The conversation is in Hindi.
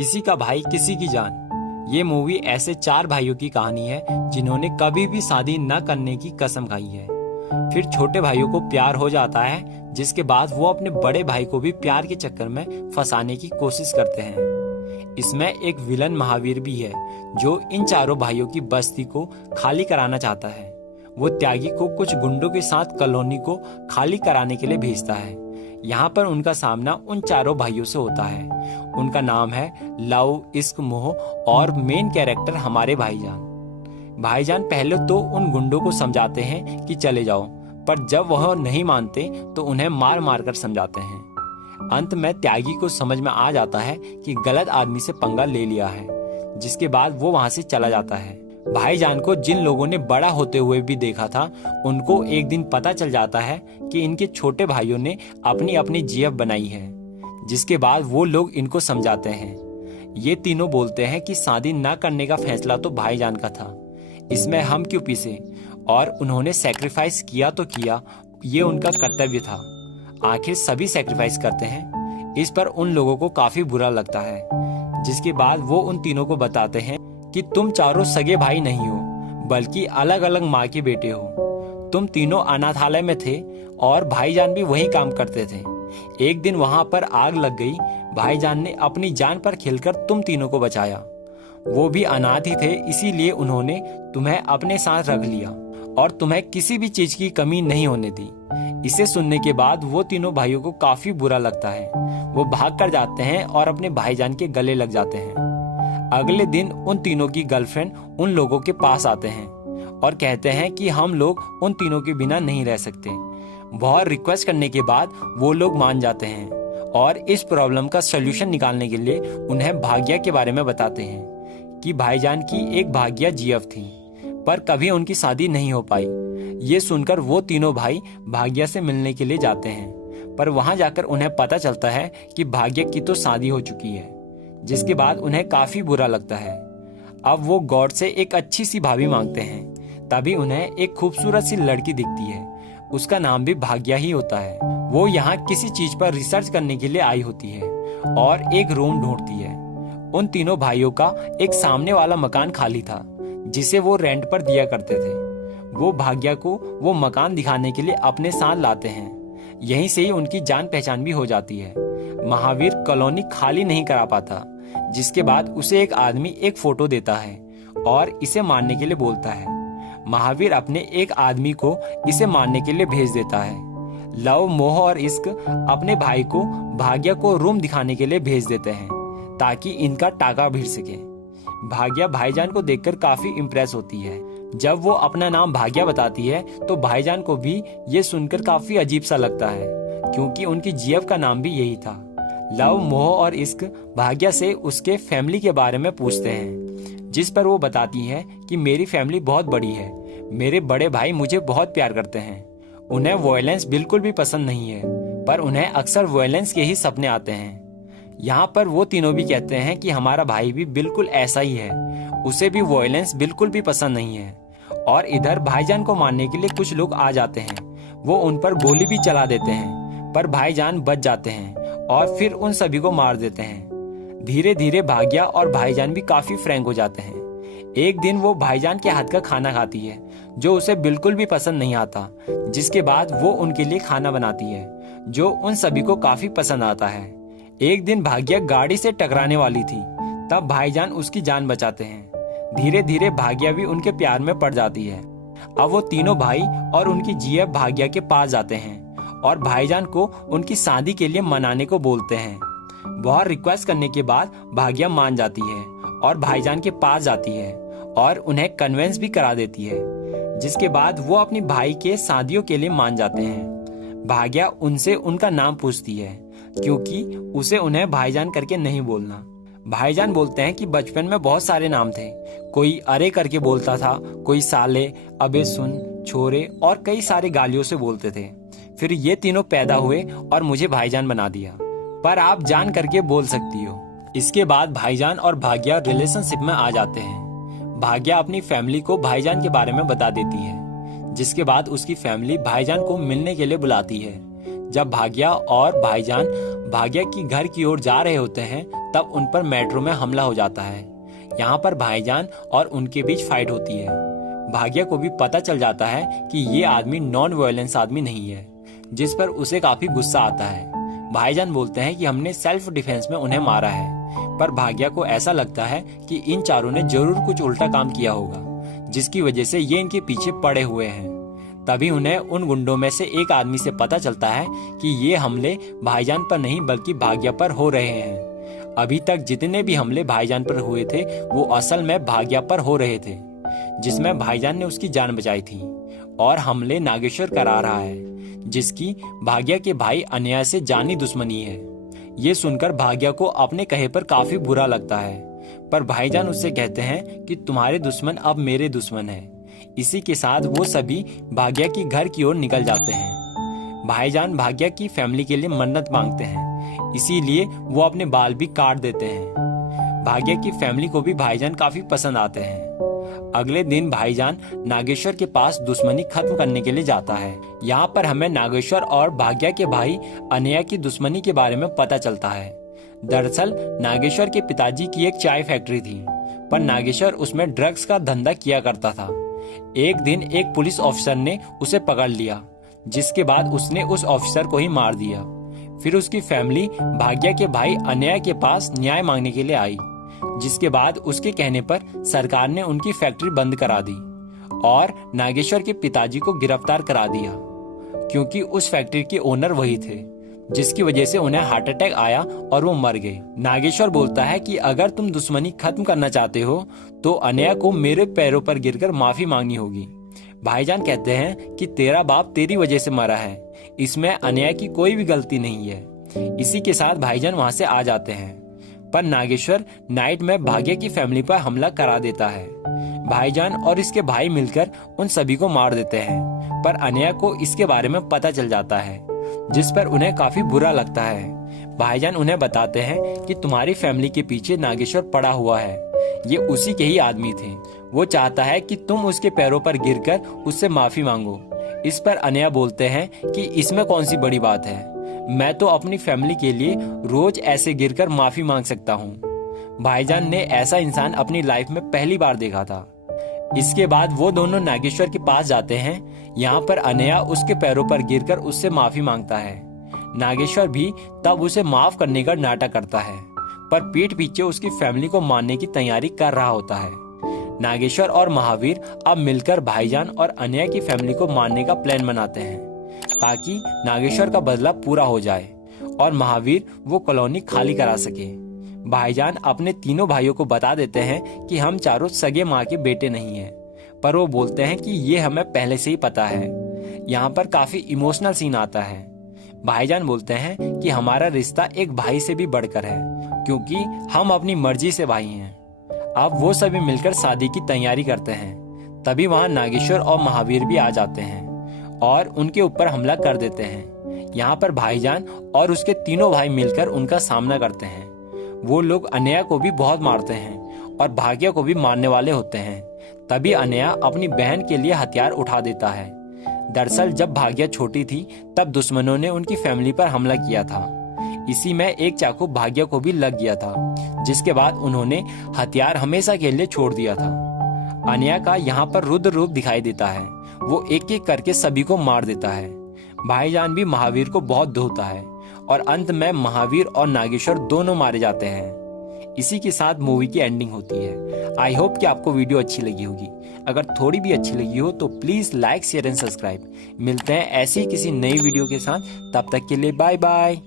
किसी का भाई किसी की जान। ये मूवी ऐसे 4 भाइयों की कहानी है जिन्होंने कभी भी शादी न करने की कसम खाई है। फिर छोटे भाइयों को प्यार हो जाता है, जिसके बाद वो अपने बड़े भाई को भी प्यार के चक्कर में फंसाने की कोशिश करते हैं। इसमें एक विलन महावीर भी है जो इन चारों भाइयों की बस्ती को खाली कराना चाहता है। वो त्यागी को कुछ गुंडों के साथ कॉलोनी को खाली कराने के लिए भेजता है। यहाँ पर उनका सामना उन चारों भाइयों से होता है। उनका नाम है लव, इश्क, मोह और मेन कैरेक्टर हमारे भाईजान पहले तो उन गुंडों को समझाते हैं कि चले जाओ, पर जब वह नहीं मानते तो उन्हें मार मार कर समझाते हैं। अंत में त्यागी को समझ में आ जाता है कि गलत आदमी से पंगा ले लिया है, जिसके बाद वो वहां से चला जाता है। भाईजान को जिन लोगों ने बड़ा होते हुए भी देखा था, उनको एक दिन पता चल जाता है कि इनके छोटे भाइयों ने अपनी अपनी जीएफ बनाई है, जिसके बाद वो लोग इनको समझाते हैं। ये तीनों बोलते हैं कि शादी न करने का फैसला तो भाईजान का था, इसमें हम क्यों पीछे, और उन्होंने सैक्रिफाइस किया तो किया, ये उनका कर्तव्य था। आखिर सभी सैक्रिफाइस करते हैं। इस पर उन लोगों को काफी बुरा लगता है, जिसके बाद वो उन तीनों को बताते हैं कि तुम चारों सगे भाई नहीं हो, बल्कि अलग अलग माँ के बेटे हो। तुम तीनों अनाथालय में थे और भाईजान भी वहीं काम करते थे। एक दिन वहां पर आग लग गई। भाईजान ने अपनी जान पर खेलकर तुम तीनों को बचाया। वो भी अनाथ ही थे, इसीलिए उन्होंने तुम्हें अपने साथ रख लिया और तुम्हें किसी भी चीज की कमी नहीं होने दी। इसे सुनने के बाद वो तीनों भाइयों को काफी बुरा लगता है। वो भाग कर जाते हैं और अपने भाईजान के गले लग जाते हैं। अगले दिन उन तीनों की गर्लफ्रेंड उन लोगों के पास आते हैं और कहते हैं कि हम लोग उन तीनों के बिना नहीं रह सकते। बहुत रिक्वेस्ट करने के बाद वो लोग मान जाते हैं और इस प्रॉब्लम का सलूशन निकालने के लिए उन्हें भाग्या के बारे में बताते हैं कि भाईजान की एक भाग्या जीएफ थी, पर कभी उनकी शादी नहीं हो पाई। ये सुनकर वो तीनों भाई भाग्या से मिलने के लिए जाते हैं, पर वहां जाकर उन्हें पता चलता है कि भाग्या की तो शादी हो चुकी है, जिसके बाद उन्हें काफी बुरा लगता है। अब वो गॉड से एक अच्छी सी भाभी मांगते हैं। तभी उन्हें एक खूबसूरत सी लड़की दिखती है, उसका नाम भी भाग्या ही होता है। वो यहाँ किसी चीज पर रिसर्च करने के लिए आई होती है और एक रूम ढूंढती है। उन तीनों भाइयों का एक सामने वाला मकान खाली था, जिसे वो रेंट पर दिया करते थे। वो भाग्या को वो मकान दिखाने के लिए अपने साथ लाते हैं। यहीं से ही उनकी जान पहचान भी हो जाती है। महावीर कॉलोनी खाली नहीं करा पाता, जिसके बाद उसे एक आदमी एक फोटो देता है और इसे मारने के लिए बोलता है। महावीर अपने एक आदमी को इसे मारने के लिए भेज देता है। लव, मोह और इश्क अपने भाई को भाग्या को रूम दिखाने के लिए भेज देते हैं ताकि इनका टाका भिड़ सके। भाग्या भाईजान को देखकर काफी इम्प्रेस होती है। जब वो अपना नाम भाग्या बताती है तो भाईजान को भी ये सुनकर काफी अजीब सा लगता है, क्योंकि उनकी जीएफ का नाम भी यही था। लव, मोह और इश्क भाग्या से उसके फैमिली के बारे में पूछते हैं, जिस पर वो बताती है कि मेरी फैमिली बहुत बड़ी है, मेरे बड़े भाई मुझे बहुत प्यार करते हैं, उन्हें वायलेंस बिल्कुल भी पसंद नहीं है, पर उन्हें अक्सर वायलेंस के ही सपने आते हैं। यहाँ पर वो तीनों भी कहते हैं कि हमारा भाई भी बिल्कुल ऐसा ही है, उसे भी वायलेंस बिल्कुल भी पसंद नहीं है। और इधर भाईजान को मारने के लिए कुछ लोग आ जाते हैं। वो उन पर गोली भी चला देते हैं, पर भाईजान बच जाते हैं और फिर उन सभी को मार देते हैं। धीरे धीरे भाग्या और भाईजान भी काफी फ्रैंक हो जाते हैं। एक दिन वो भाईजान के हाथ का खाना खाती है, जो उसे बिल्कुल भी पसंद नहीं आता, जिसके बाद वो उनके लिए खाना बनाती है, जो उन सभी को काफी पसंद आता है। एक दिन भाग्या गाड़ी से टकराने वाली थी, तब भाईजान उसकी जान बचाते हैं। धीरे धीरे भाग्या भी उनके प्यार में पड़ जाती है। अब वो तीनों भाई और उनकी जीएफ भाग्या के पास जाते हैं और भाईजान को उनकी शादी के लिए मनाने को बोलते हैं। बहुत रिक्वेस्ट करने के बाद भाग्या मान जाती है और भाईजान के पास जाती है और उन्हें कन्वेंस भी करा देती है, जिसके बाद वो अपनी भाई के शादियों के लिए मान जाते हैं। भाग्या उनसे उनका नाम पूछती है, क्योंकि उसे उन्हें भाईजान करके नहीं बोलना। भाईजान बोलते हैं कि बचपन में बहुत सारे नाम थे, कोई अरे करके बोलता था, कोई साले, अबे सुन, छोरे और कई सारे गालियों से बोलते थे। फिर ये तीनों पैदा हुए और मुझे भाईजान बना दिया, पर आप जान करके बोल सकती हो। इसके बाद भाईजान और भाग्या रिलेशनशिप में आ जाते हैं। भाग्या अपनी फैमिली को भाईजान के बारे में बता देती है, जिसके बाद उसकी फैमिली भाईजान को मिलने के लिए बुलाती है, जब भाग्या और भाईजान भाग्या की घर की ओर जा रहे होते हैं तब उन पर मेट्रो में हमला हो जाता है। यहाँ पर भाईजान और उनके बीच फाइट होती है। भाग्या को भी पता चल जाता है कि ये आदमी नॉन वायलेंस आदमी नहीं है, जिस पर उसे काफी गुस्सा आता है। भाईजान बोलते हैं कि हमने सेल्फ डिफेंस में उन्हें मारा है, पर भाग्या को ऐसा लगता है कि इन चारों ने जरूर कुछ उल्टा काम किया होगा, जिसकी वजह से ये इनके पीछे पड़े हुए हैं। तभी उन्हें उन गुंडों में से एक आदमी से पता चलता है कि ये हमले भाईजान पर नहीं बल्कि भाग्या पर हो रहे हैं। अभी तक जितने भी हमले भाईजान पर हुए थे वो असल में भाग्या पर हो रहे थे, जिसमें भाईजान ने उसकी जान बचाई थी, और हमले नागेश्वर करा रहा है, जिसकी भाग्या के भाई अन्या से जानी दुश्मनी है। ये सुनकर भाग्या को अपने कहे पर काफी बुरा लगता है, पर भाईजान उससे कहते हैं कि तुम्हारे दुश्मन अब मेरे दुश्मन हैं। इसी के साथ वो सभी भाग्या की घर की ओर निकल जाते हैं। भाईजान भाग्या की फैमिली के लिए मन्नत मांगते हैं, इसीलिए वो अपने बाल भी काट देते हैं। भाग्या की फैमिली को भी भाईजान काफी पसंद आते हैं। अगले दिन भाईजान नागेश्वर के पास दुश्मनी खत्म करने के लिए जाता है। यहाँ पर हमें नागेश्वर और भाग्या के भाई अन्या की दुश्मनी के बारे में पता चलता है। दरअसल नागेश्वर के पिताजी की एक चाय फैक्ट्री थी, पर नागेश्वर उसमें ड्रग्स का धंधा किया करता था। एक दिन एक पुलिस ऑफिसर ने उसे पकड़ लिया, जिसके बाद उसने उस ऑफिसर को ही मार दिया। फिर उसकी फैमिली भाग्या के भाई अन्या के पास न्याय मांगने के लिए आई, जिसके बाद उसके कहने पर सरकार ने उनकी फैक्ट्री बंद करा दी और नागेश्वर के पिताजी को गिरफ्तार करा दिया, क्योंकि उस फैक्ट्री के ओनर वही थे, जिसकी वजह से उन्हें हार्ट अटैक आया और वो मर गए। नागेश्वर बोलता है कि अगर तुम दुश्मनी खत्म करना चाहते हो तो अन्या को मेरे पैरों पर गिरकर माफी मांगनी होगी। भाईजान कहते हैं कि तेरा बाप तेरी वजह से मरा है, इसमें अन्या की कोई भी गलती नहीं है। इसी के साथ भाईजान वहां से आ जाते हैं, पर नागेश्वर नाइट में भाग्या की फैमिली पर हमला करा देता है। भाईजान और इसके भाई मिलकर उन सभी को मार देते हैं, पर अन्या को इसके बारे में पता चल जाता है, जिस पर उन्हें काफी बुरा लगता है। भाईजान उन्हें बताते हैं कि तुम्हारी फैमिली के पीछे नागेश्वर पड़ा हुआ है, ये उसी के ही आदमी थे। वो चाहता है कि तुम उसके पैरों पर गिरकर उससे माफी मांगो। इस पर अन्या बोलते हैं कि इसमें कौन सी बड़ी बात है, मैं तो अपनी फैमिली के लिए रोज ऐसे गिरकर माफी मांग सकता हूँ। भाईजान ने ऐसा इंसान अपनी लाइफ में पहली बार देखा था। इसके बाद वो दोनों नागेश्वर के पास जाते हैं। यहाँ पर अन्या उसके पैरों पर गिरकर उससे माफी मांगता है। नागेश्वर भी तब उसे माफ करने का नाटक करता है, पर पीठ पीछे उसकी फैमिली को मारने की तैयारी कर रहा होता है। नागेश्वर और महावीर अब मिलकर भाईजान और अन्या की फैमिली को मारने का प्लान बनाते हैं, ताकि नागेश्वर का बदला पूरा हो जाए और महावीर वो कॉलोनी खाली करा सके। भाईजान अपने तीनों भाइयों को बता देते हैं कि हम चारों सगे माँ के बेटे नहीं हैं, पर वो बोलते हैं कि ये हमें पहले से ही पता है। यहाँ पर काफी इमोशनल सीन आता है। भाईजान बोलते हैं कि हमारा रिश्ता एक भाई से भी बढ़कर है, क्योंकि हम अपनी मर्जी से भाई हैं। अब वो सभी मिलकर शादी की तैयारी करते हैं। तभी वहाँ नागेश्वर और महावीर भी आ जाते हैं और उनके ऊपर हमला कर देते हैं। यहाँ पर भाईजान और उसके तीनों भाई मिलकर उनका सामना करते हैं। वो लोग अन्या को भी बहुत मारते हैं और भाग्या को भी मारने वाले होते हैं। तभी अन्या अपनी बहन के लिए हथियार उठा देता है। दरअसल जब भाग्या छोटी थी तब दुश्मनों ने उनकी फैमिली पर हमला किया था। इसी में एक चाकू भाग्या को भी लग गया था, जिसके बाद उन्होंने हथियार हमेशा के लिए छोड़ दिया था। अन्या का यहाँ पर रुद्र रूप दिखाई देता है। वो एक एक करके सभी को मार देता है। भाईजान भी महावीर को बहुत धोता है और अंत में महावीर और नागेश्वर दोनों मारे जाते हैं। इसी के साथ मूवी की एंडिंग होती है। आई होप कि आपको वीडियो अच्छी लगी होगी। अगर थोड़ी भी अच्छी लगी हो तो please like, share and subscribe. मिलते हैं ऐसी किसी नई वीडियो के साथ, तब तक के लिए बाय बाय।